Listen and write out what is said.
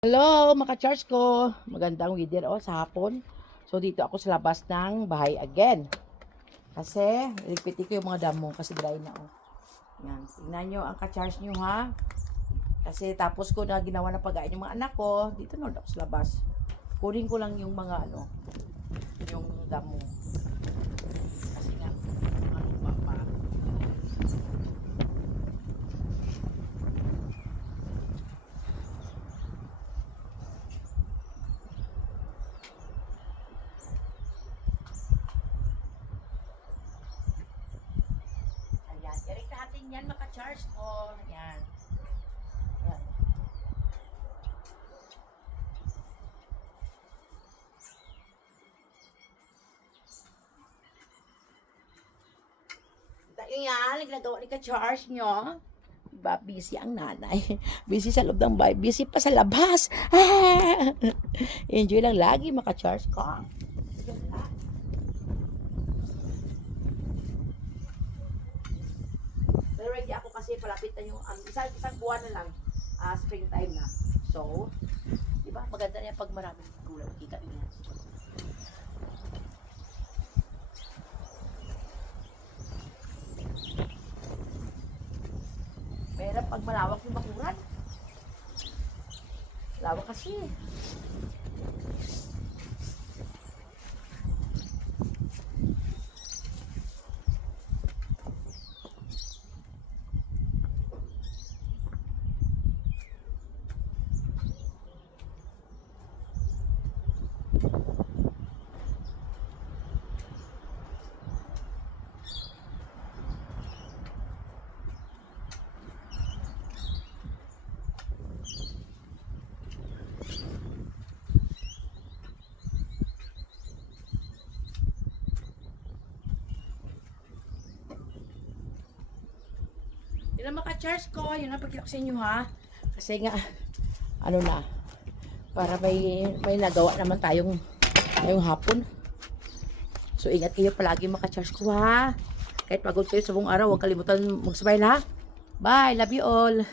Hello, maka-charge ko. Magandang weather sa hapon. So, dito ako sa labas ng bahay again. Kasi, repeat ko yung mga damo kasi dry na. Yan. Tingnan nyo ang ka-charge nyo ha. Kasi tapos ko na ginawa na pagkain yung mga anak ko. Dito na ako sa labas. Kunin ko lang yung mga yung damo. Kasi nga, pa. Direct natin yan, maka-charge ko. Yan. Yan. Dahil yan, ginagawa ni ka-charge nyo. Diba, busy ang nanay. Busy sa loob ng bahay. Busy pa sa labas. Enjoy lang lagi, maka-charge ko. Pero ready ako kasi palapit na yung isang buwan na lang, springtime na. So, di ba maganda niya pag maraming gulay. Kita niya. Pero pag malawak yung bakuran, lawak kasi. Yun ang maka-charge ko. Yun ang pagkita ko sa inyo ha. Kasi nga, ano na, para may nagawa naman tayong hapon. So, ingat kayo palagi maka-charge ko ha. Kahit pagod kayo sa buong araw, huwag kalimutan mag-smile ha. Bye! Love you all!